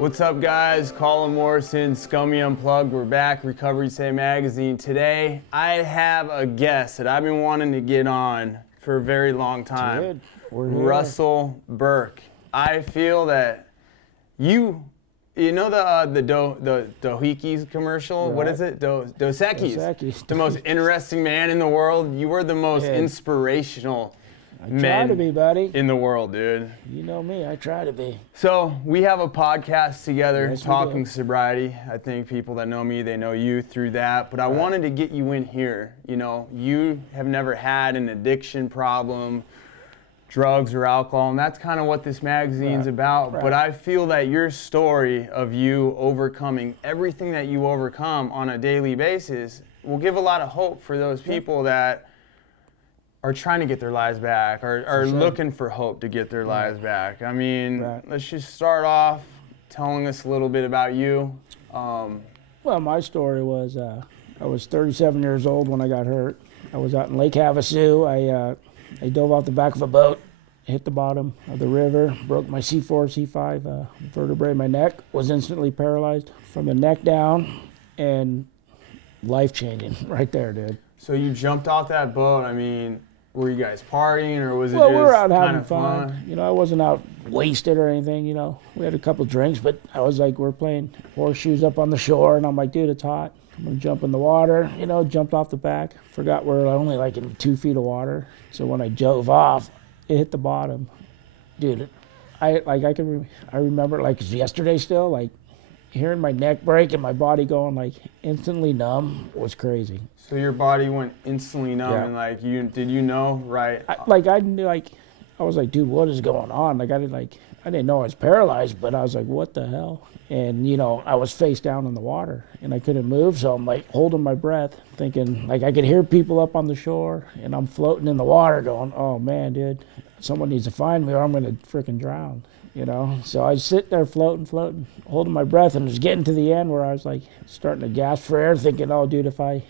What's up, guys? Colin Morrison, Scummy Unplugged. We're back, Recovery Say Magazine. Today, I have a guest that I've been wanting to get on for a very long time. Good. We're here. Russel Burke. I feel that you know the Dohikis commercial? Right. What is it? Dos Equis. Equis. The most interesting man in the world. You were the most Yeah. inspirational I try man to be, buddy. in the world, dude. You know me, I try to be. So we have a podcast together, Yes, we Talking do. Sobriety. I think people that know me, they know you through that. But I wanted to get you in here. You know, you have never had an addiction problem, drugs or alcohol, and that's kind of what this magazine's about. Right. But I feel that your story of you overcoming everything that you overcome on a daily basis will give a lot of hope for those people that are trying to get their lives back, or are sure. looking for hope to get their lives back. I mean, Right. let's just start off telling us a little bit about you. Well, my story was I was 37 years old when I got hurt. I was out in Lake Havasu. I dove off the back of a boat, hit the bottom of the river, broke my C4, C5 vertebrae in my neck, was instantly paralyzed from the neck down, and life-changing right there, dude. So you jumped off that boat. I mean, were you guys partying, or was it Well, just we were out kind having of fun. You know, I wasn't out wasted or anything, you know. We had a couple drinks, but I was like, we're playing horseshoes up on the shore, and I'm like, dude, it's hot. I'm gonna jump in the water, you know, jumped off the back. Forgot we're only like in 2 feet of water. So when I dove off, it hit the bottom. Dude, I remember like it's yesterday still, like hearing my neck break and my body going like instantly numb was crazy. So your body went instantly numb, Yeah. and like did you know right? I knew, I was like, dude, what is going on? Like I didn't know I was paralyzed, but I was like, what the hell? And you know, I was face down in the water and I couldn't move, so I'm like holding my breath, thinking like I could hear people up on the shore, and I'm floating in the water, going, oh man, dude, someone needs to find me or I'm gonna freaking drown. You know, so I sit there floating, holding my breath, and it was getting to the end where I was like starting to gasp for air, thinking, oh, dude, if I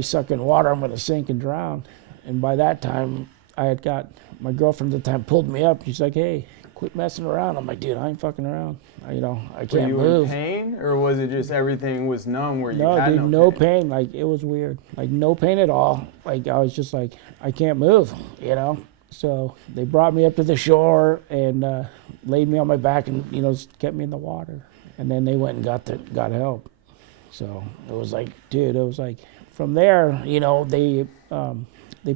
suck in water, I'm gonna sink and drown. And by that time, I had got my girlfriend at the time pulled me up. She's like, hey, quit messing around. I'm like, dude, I ain't fucking around. I can't Were you move. in pain, or was it just everything was numb where you No, had dude, no pain. Like it was weird. Like no pain at all. Like I was just like, I can't move. You know. So they brought me up to the shore and laid me on my back and, you know, kept me in the water. And then they went and got help. So it was like, dude, it was like, from there, you know, they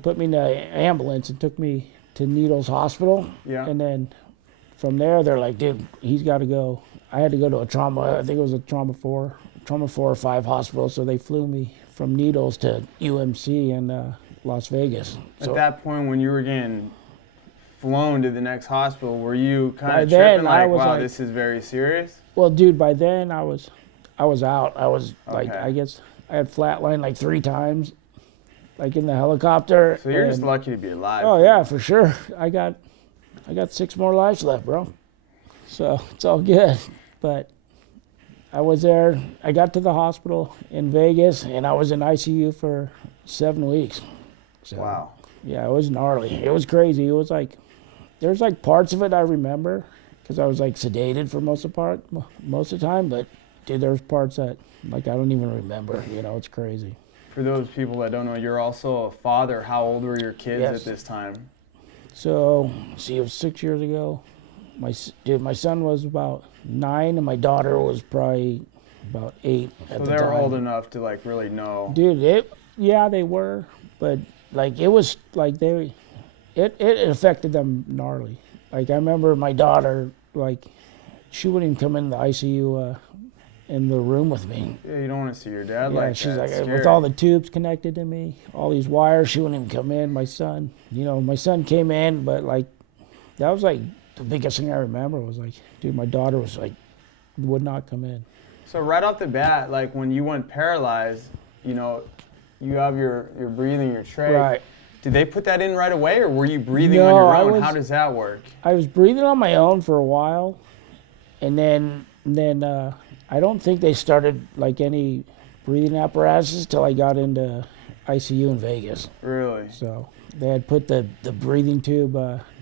put me in an ambulance and took me to Needles Hospital. Yeah. And then from there, they're like, dude, he's got to go. I had to go to a trauma, I think it was a trauma 4 or 5 hospital. So they flew me from Needles to UMC in Las Vegas. At that point, when you were getting flown to the next hospital, were you kind By of then, tripping, I like, was wow, like- this is very serious? Well, dude, by then I was out. I was like, Okay. I guess I had flatlined like 3 times, like in the helicopter. So you're just and- lucky to be alive. Oh yeah, for sure. I got 6 more lives left, bro. So it's all good. But I was there. I got to the hospital in Vegas, and I was in ICU for 7 weeks. So, Wow. yeah, it was gnarly. It was crazy. It was like, there's like parts of it I remember because I was like sedated for most of the time. But dude, there's parts that like I don't even remember. You know, it's crazy. For those people that don't know, you're also a father. How old were your kids Yes. at this time? So, see, it was 6 years ago. My son was about 9, and my daughter was probably about 8 at So the they time. were old enough to like really know. Dude, they were, but like it was like it affected them gnarly. Like I remember my daughter, like she wouldn't even come in the ICU in the room with me. Yeah, you don't want to see your dad Yeah, like she's that. like, It's with scary. all the tubes connected to me, all these wires, she wouldn't even come in. My son came in, but like that was like the biggest thing I remember was like, dude, my daughter was like, would not come in. So right off the bat, like when you went paralyzed, you know, you have your breathing, your trach. Right. Did they put that in right away, or were you breathing No, on I your own? was- How does that work? I was breathing on my own for a while, and then I don't think they started like any breathing apparatuses till I got into ICU in Vegas. Really? So they had put the breathing tube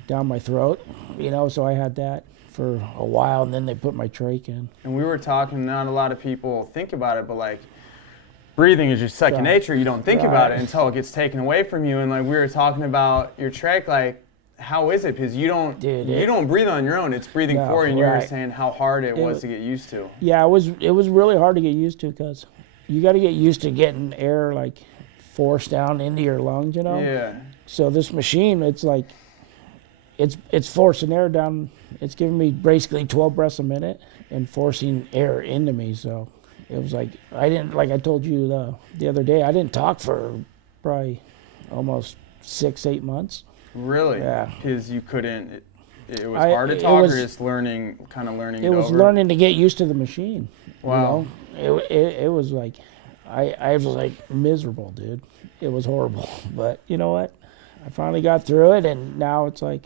down my throat, you know, so I had that for a while, and then they put my trach in. And we were talking, not a lot of people think about it, but like breathing is just second nature. You don't think about it until it gets taken away from you. And like we were talking about your trach, like how is it? Because you don't breathe on your own. It's breathing for you. And you were saying how hard it was to get used to. Yeah, it was really hard to get used to, because you got to get used to getting air like forced down into your lungs, you know? Yeah. So this machine, it's like, it's forcing air down. It's giving me basically 12 breaths a minute and forcing air into me. So it was like, I didn't, like I told you the other day, I didn't talk for probably almost 6-8 months. Really? Yeah. Because you couldn't, it was hard to talk, or just learning it was over? Learning to get used to the machine. Wow. You know? It was like, I was like miserable, dude. It was horrible. But you know what? I finally got through it, and now it's like,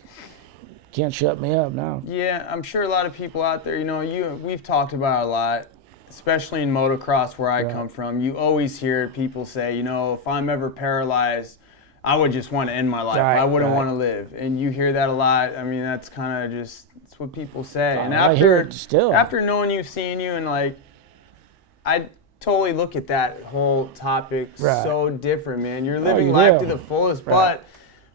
can't shut me up now. Yeah, I'm sure a lot of people out there, you know, we've talked about it a lot, especially in motocross where I come from. You always hear people say, you know, if I'm ever paralyzed, I would just want to end my life. I wouldn't want to live. And you hear that a lot. I mean, that's kind of just, it's what people say. And I hear it still. After knowing you, seeing you, and like, I totally look at that whole topic so different, man. You're living life to the fullest, but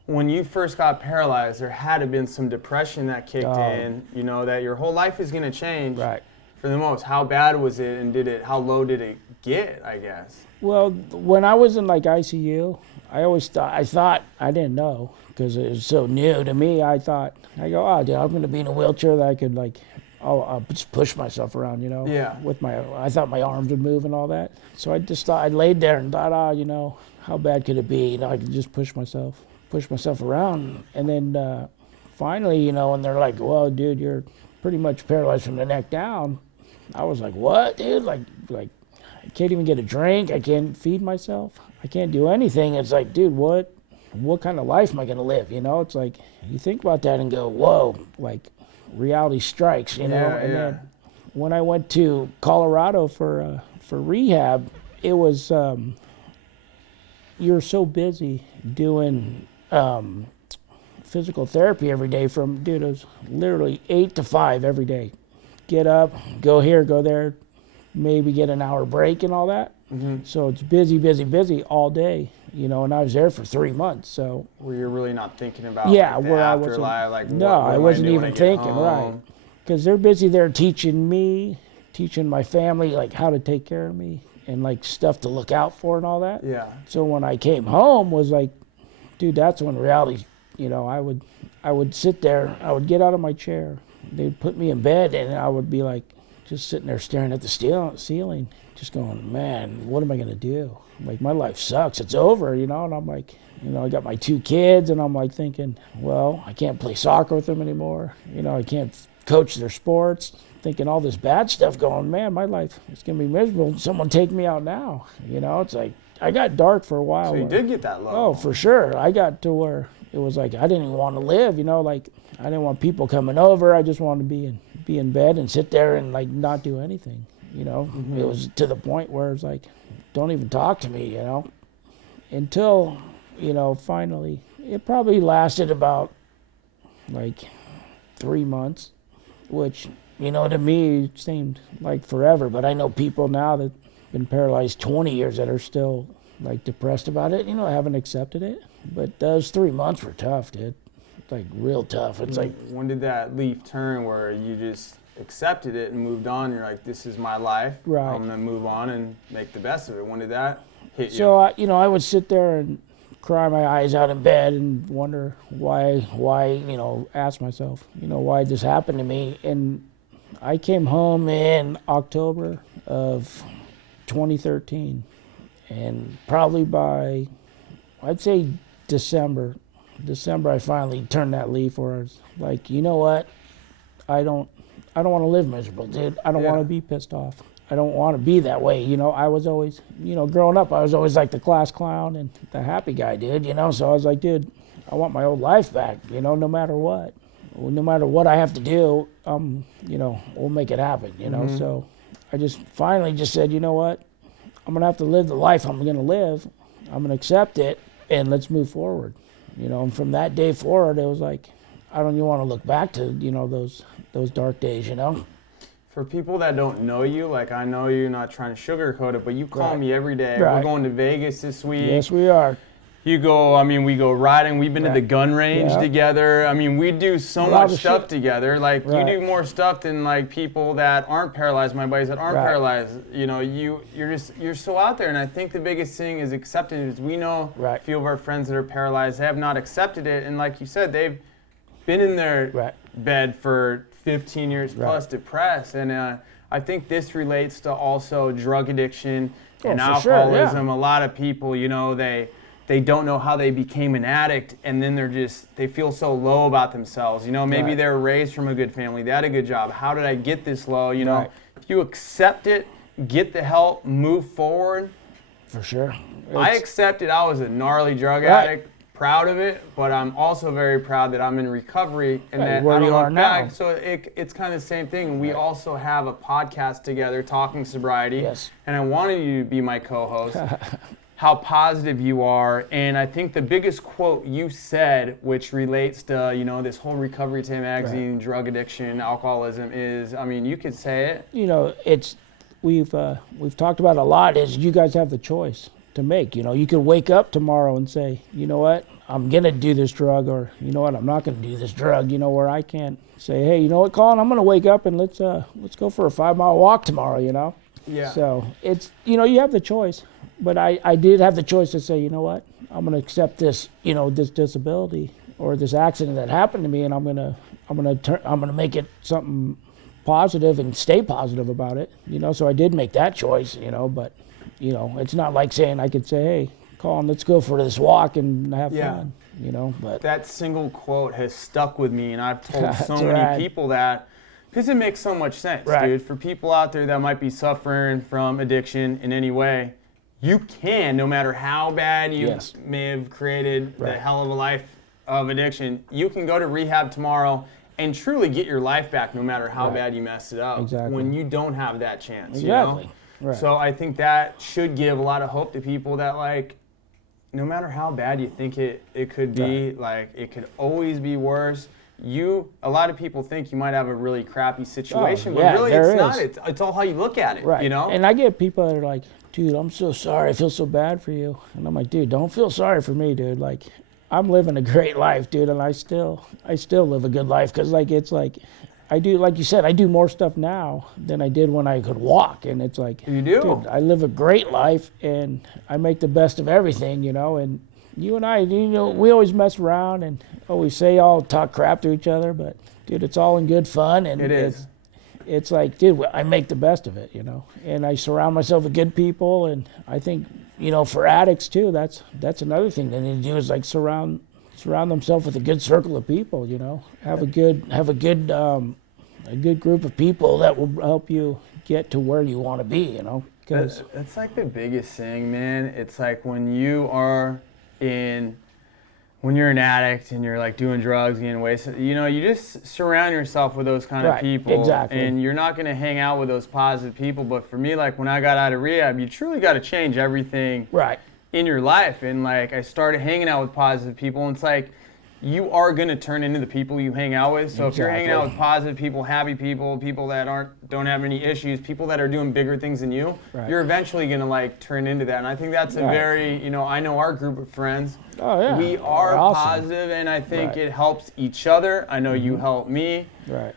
when you first got paralyzed, there had to have been some depression that kicked in, you know, that your whole life is going to change for the most. How bad was it, and how low did it get, I guess? Well, when I was in like ICU, I thought, I didn't know, because it was so new to me. I go, oh, dude, I'm going to be in a wheelchair that I could like, I'll just push myself around, you know? Yeah. I thought my arms would move and all that. So I just thought, I laid there and thought, you know, how bad could it be? You know, I could just push myself around. And then finally, you know, and they're like, well, dude, you're pretty much paralyzed from the neck down. I was like, what, dude? Like I can't even get a drink. I can't feed myself. I can't do anything. It's like, dude, what kind of life am I going to live? You know, it's like, you think about that and go, whoa, like reality strikes, you know? And then when I went to Colorado for rehab, it was, you're so busy doing physical therapy every day it was literally 8 to 5 every day. Get up, go here, go there, maybe get an hour break and all that. Mm-hmm. So it's busy all day, you know, and I was there for 3 months, so. Where you're really not thinking about the afterlife, like no, I wasn't even thinking, right. Because they're busy there teaching my family, like how to take care of me and like stuff to look out for and all that. Yeah. So when I came home was like, dude, that's when reality, you know, I would sit there, I would get out of my chair, they'd put me in bed, and I would be like, just sitting there staring at the ceiling, just going, man, what am I going to do? Like, my life sucks, it's over, you know? And I'm like, you know, I got my 2 kids, and I'm like thinking, well, I can't play soccer with them anymore. You know, I can't coach their sports. Thinking all this bad stuff going, man, my life is going to be miserable. Someone take me out now. You know, it's like, I got dark for a while. So you did get that low. Oh, for sure. I got to where it was like, I didn't even want to live, you know, like, I didn't want people coming over. I just wanted to be in bed and sit there and like not do anything, you know. Mm-hmm. It was to the point where it's like, don't even talk to me, you know. Until, you know, finally, it probably lasted about like 3 months, which, you know, to me it seemed like forever. But I know people now that have been paralyzed 20 years that are still like depressed about it, you know, haven't accepted it. But those 3 months were tough, dude. Like real tough. It's like, when did that leaf turn where you just accepted it and moved on? You're like, this is my life. Right. I'm gonna move on and make the best of it. When did that hit you? So you know, I would sit there and cry my eyes out in bed and wonder why, you know, ask myself, you know, why this happened to me. And I came home in October of 2013, and probably by, I'd say December, I finally turned that leaf where I was like, you know what? I don't want to live miserable, dude. I don't want to be pissed off. I don't want to be that way. You know, I was always, you know, growing up, I was always like the class clown and the happy guy, dude, you know? So I was like, dude, I want my old life back, you know, no matter what. No matter what I have to do, you know, we'll make it happen, you know? Mm-hmm. So I just finally just said, you know what? I'm going to have to live the life I'm going to live. I'm going to accept it, and let's move forward. You know, and from that day forward, it was like, I don't even want to look back to, those dark days, For people that don't know you, like I know you, not trying to sugarcoat it, but you call Right. me every day. Right. We're going to Vegas this week. Yes, we are. You go, we go riding. We've been to Right. the gun range Yeah. together. We do so A lot much of stuff shit. together. Like Right. you do more stuff than like people that aren't paralyzed, my buddies that aren't Right. paralyzed. You're so out there. And I think the biggest thing is acceptance. We know Right. a few of our friends that are paralyzed have not accepted it. And like you said, they've been in their Right. bed for 15 years plus depressed. And I think this relates to also drug addiction and for sure, yeah. alcoholism. A lot of people, they don't know how they became an addict, and then they feel so low about themselves. Maybe Right. they were raised from a good family, they had a good job. How did I get this low? Right. If you accept it, get the help, move forward. For sure. I accepted I was a gnarly drug Right. addict, proud of it, but I'm also very proud that I'm in recovery and Right, that where I don't you are look now. back. So it's kind of the same thing. We also have a podcast together, Talking Sobriety, Yes. and I wanted you to be my co-host. How positive you are, and I think the biggest quote you said, which relates to this whole Recovery Today magazine, drug addiction, alcoholism, is you could say it. We've talked about a lot. Is you guys have the choice to make. You can wake up tomorrow and say, you know what, I'm gonna do this drug, or you know what, I'm not gonna do this drug. Where I can't say, hey, you know what, Colin, I'm gonna wake up and let's go for a 5-mile walk tomorrow. Yeah. So it's you have the choice. But I did have the choice to say, you know what, I'm going to accept this, this disability or this accident that happened to me, and I'm going to make it something positive and stay positive about it. So I did make that choice. But it's not like saying I could say, hey, Colin, let's go for this walk and have fun. But that single quote has stuck with me, and I've told so many right. people that. Because it makes so much sense, Right. dude. For people out there that might be suffering from addiction in any way, you can, no matter how bad you Yes. may have created the Right. hell of a life of addiction, you can go to rehab tomorrow and truly get your life back no matter how Right. bad you messed it up. Exactly. When you don't have that chance, Exactly. Right. So I think that should give a lot of hope to people that no matter how bad you think it could be, it could always be worse. A lot of people think you might have a really crappy situation, but really it's not. It's all how you look at it, Right. And I get people that are like, dude, I'm so sorry. I feel so bad for you. And I'm like, dude, don't feel sorry for me, dude. I'm living a great life, dude, and I still live a good life because I do, like you said, I do more stuff now than I did when I could walk, and it's like, you do. dude, I live a great life and I make the best of everything, and you and I, we always mess around and always talk crap to each other, but dude, it's all in good fun, and it is. It's like, dude, I make the best of it, and I surround myself with good people, and I think, for addicts too, that's another thing they need to do is surround themselves with a good circle of people, have a good group of people that will help you get to where you want to be, because That's the biggest thing, man. It's when you're an addict and you're doing drugs, getting wasted, you just surround yourself with those kind of Right, people. exactly. And you're not going to hang out with those positive people. But for me, when I got out of rehab, you truly got to change everything right. in your life. And I started hanging out with positive people. And it's you are going to turn into the people you hang out with. So if you're hanging out with positive people, happy people, people that don't have any issues, people that are doing bigger things than you, Right. you're eventually going to turn into that. And I think that's a Right. very, I know our group of friends, Oh, yeah. we are They're awesome. positive, and I think Right. it helps each other. I know you help me. Right.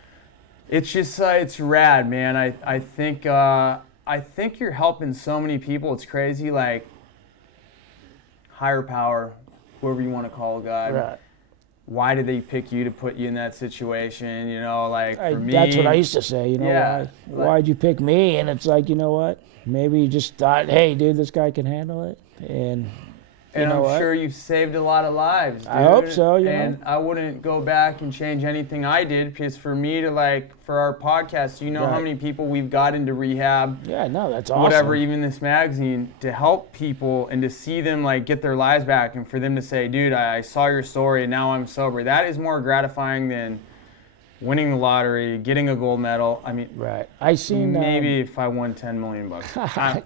It's just, it's rad, man. I think you're helping so many people. It's crazy. Higher power, whoever you want to call God. Right. Why did they pick you to put you in that situation? For me. That's what I used to say, Yeah, why'd you pick me? And it's you know what? Maybe you just thought, hey, dude, this guy can handle it. And you know I'm what? sure you've saved a lot of lives, dude. I hope so, And I wouldn't go back and change anything I did, because for me to for our podcast, how Right. many people we've got into rehab, Yeah, no, that's awesome. whatever, even this magazine, to help people and to see them get their lives back, and for them to say, dude, I saw your story and now I'm sober. That is more gratifying than winning the lottery, getting a gold medal. I mean, Right. I seen maybe if I won $10 million bucks.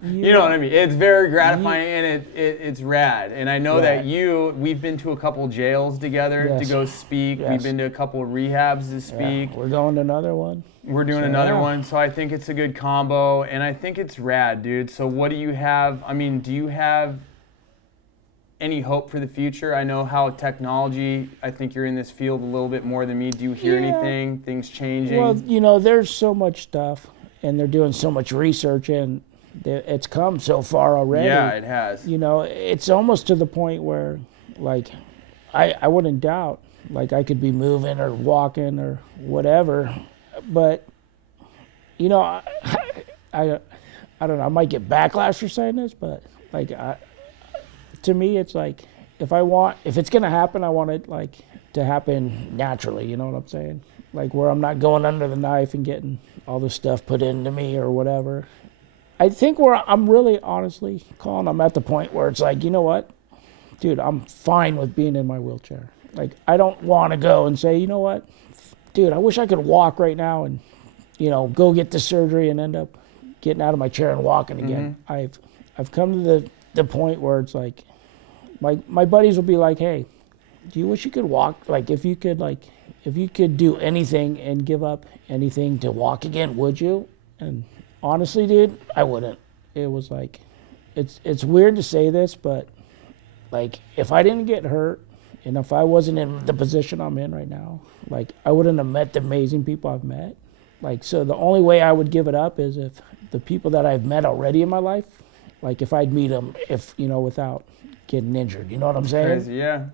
You know what I mean? It's very gratifying and it's rad. And I know that we've been to a couple jails together to go speak. Yes. We've been to a couple of rehabs to speak. We're going to another one. We're doing another one. So I think it's a good combo and I think it's rad, dude. So what do you have? I mean, do you have any hope for the future? I know how technology, I think you're in this field a little bit more than me. Do you hear anything, things changing? Well, you know, there's so much stuff and they're doing so much research and it's come so far already. Yeah, it has. You know, it's almost to the point where, like, I wouldn't doubt, like, I could be moving or walking or whatever, but, you know, I don't know, I might get backlash for saying this, but, like, to me, it's like, if it's gonna happen, I want it, like, to happen naturally, you know what I'm saying? Like, where I'm not going under the knife and getting all this stuff put into me or whatever. I think where I'm really, honestly, Colin, I'm at the point where it's like, you know what? Dude, I'm fine with being in my wheelchair. Like, I don't want to go and say, you know what? Dude, I wish I could walk right now and, you know, go get the surgery and end up getting out of my chair and walking again. I've come to the point where it's like, my buddies will be like, hey, do you wish you could walk? Like, if you could do anything and give up anything to walk again, would you? And honestly, dude, I wouldn't. It was like, it's weird to say this, but like, if I didn't get hurt and if I wasn't in the position I'm in right now, like, I wouldn't have met the amazing people I've met. Like, so the only way I would give it up is if the people that I've met already in my life, like, if I'd meet them, without getting injured, you know what I'm saying? Crazy, yeah.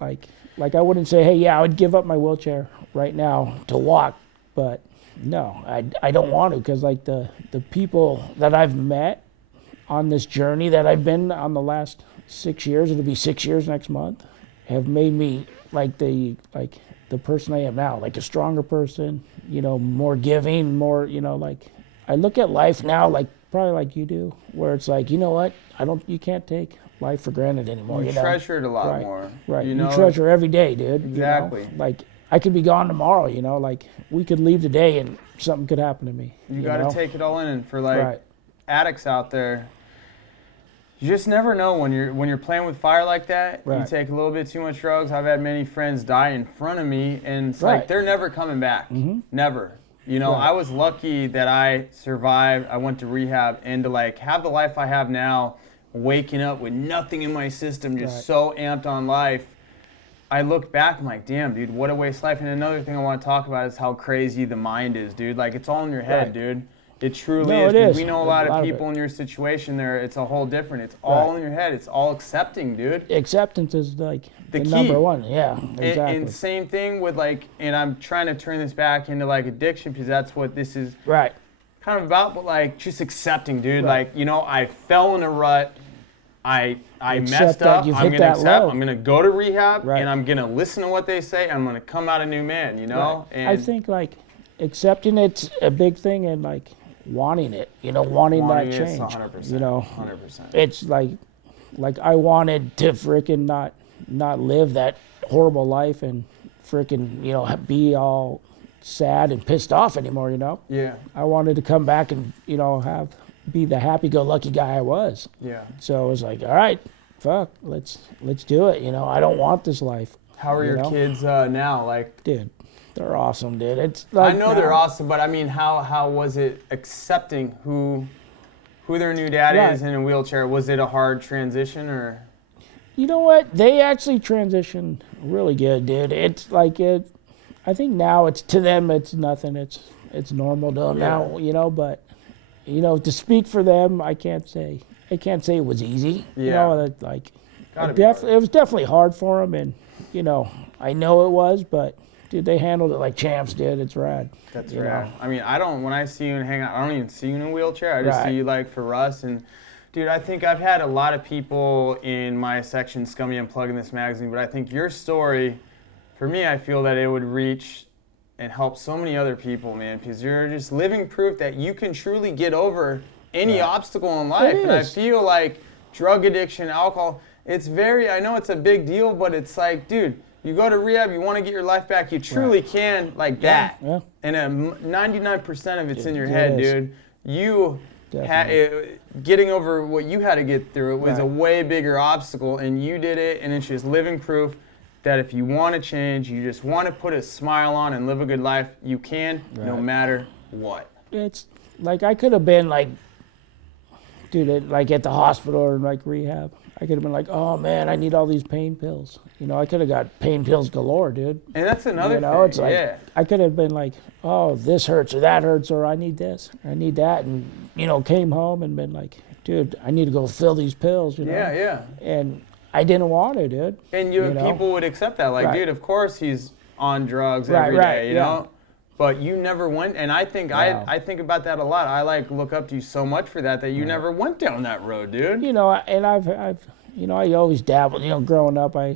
Like I wouldn't say, hey, yeah, I would give up my wheelchair right now to walk, but no, I don't want to, because like the people that I've met on this journey that I've been on the last 6 years, it'll be 6 years next month, have made me like the person I am now, like a stronger person, you know, more giving, more, you know, like I look at life now like probably like you do, where it's like, you know what, you can't take life for granted anymore. You know? treasure it a lot more. Right. You know? treasure every day, dude. Exactly. You know? Like, I could be gone tomorrow, you know, like we could leave today and something could happen to me. You got to take it all in. And for like addicts out there, you just never know when you're playing with fire like that. You take a little bit too much drugs. I've had many friends die in front of me, and it's like they're never coming back. Never. You know, I was lucky that I survived. I went to rehab, and to like have the life I have now, waking up with nothing in my system, just so amped on life. I look back, I'm like, damn, dude, what a waste of life. And another thing I want to talk about is how crazy the mind is, dude. Like, it's all in your head, dude. It truly is. It is. We know a lot of people in your situation there. It's a whole different. It's all in your head. It's all accepting, dude. Acceptance is like the key. number one. Yeah, exactly. And same thing with like, and I'm trying to turn this back into like addiction, because that's what this is kind of about, but like just accepting, dude. Like, you know, I fell in a rut. I messed up. I'm going to accept. I'm going to go to rehab, and I'm going to listen to what they say. I'm going to come out a new man, you know? And I think like accepting it's a big thing, and like wanting it, you know, wanting that change. 100%, you know, 100%. It's like I wanted to freaking not live that horrible life and freaking, you know, be all sad and pissed off anymore, you know? Yeah. I wanted to come back and, you know, be the happy-go-lucky guy I was. Yeah. So it was like, all right, fuck, let's do it. You know, I don't want this life. How are your kids now? Like, dude, they're awesome, dude. It's like I know they're awesome, but I mean, how was it accepting who their new dad is in a wheelchair? Was it a hard transition, or? You know what? They actually transitioned really good, dude. It's like I think now it's to them, it's nothing. It's normal to them now, you know. But you know, to speak for them, I can't say it was easy. Yeah. You know, that like it was definitely hard for them, and you know, I know it was, but dude, they handled it like champs did. It's rad. That's rad. I mean, when I see you and hang out, I don't even see you in a wheelchair. I just see you like for Russ. And dude, I think I've had a lot of people in my section, Scummy Unplugged in this magazine, but I think your story, for me, I feel that it would reach and help so many other people, man, because you're just living proof that you can truly get over any obstacle in life. And I feel like drug addiction, alcohol, I know it's a big deal, but it's like, dude, You go to rehab, you want to get your life back, you truly can like that. Yeah. And 99% of it's in your It head, is. dude. You getting over what you had to get through, it was a way bigger obstacle, and you did it, and it's just living proof that if you want to change, you just want to put a smile on and live a good life, you can, no matter what. It's like I could have been like, dude, like at the hospital or like rehab. I could have been like, oh man, I need all these pain pills. You know, I could have got pain pills galore, dude. And that's another thing. It's like, I could have been like, oh, this hurts or that hurts or I need this, I need that. And, you know, came home and been like, dude, I need to go fill these pills, you know. Yeah. And I didn't want to, dude. And people would accept that. Like, dude, of course he's on drugs every day, you know? But you never went, and I think I think about that a lot. I like look up to you so much for that you never went down that road, dude. You know, and I've you know, I always dabbled. You know, growing up, I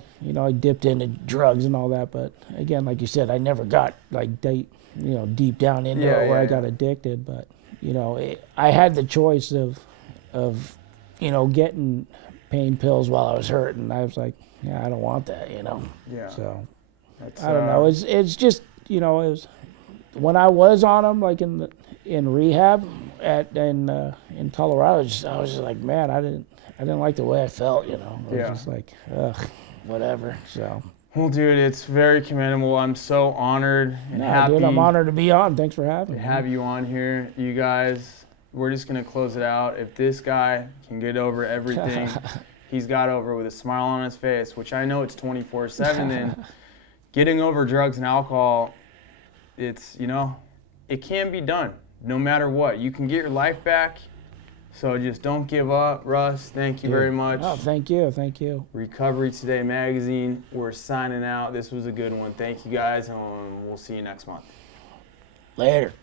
dipped into drugs and all that. But again, like you said, I never got like deep down into it where I got addicted. But you know, I had the choice of you know, getting pain pills while I was hurting. I was like, yeah, I don't want that, you know. Yeah. So I don't know. It's just, you know, it was. When I was on them, like in rehab in Colorado, I was just like, man, I didn't like the way I felt, you know. I was just like, ugh, whatever. So. Well, dude, it's very commendable. I'm so honored and happy. Dude, I'm honored to be on. Thanks for having me. Have you on here, you guys. We're just gonna close it out. If this guy can get over everything he's got over with a smile on his face, which I know it's 24/7, then getting over drugs and alcohol. It's, you know, it can be done no matter what. You can get your life back. So just don't give up. Russ, thank you very much. Oh, thank you. Thank you. Recovery Today magazine. We're signing out. This was a good one. Thank you guys, and we'll see you next month. Later.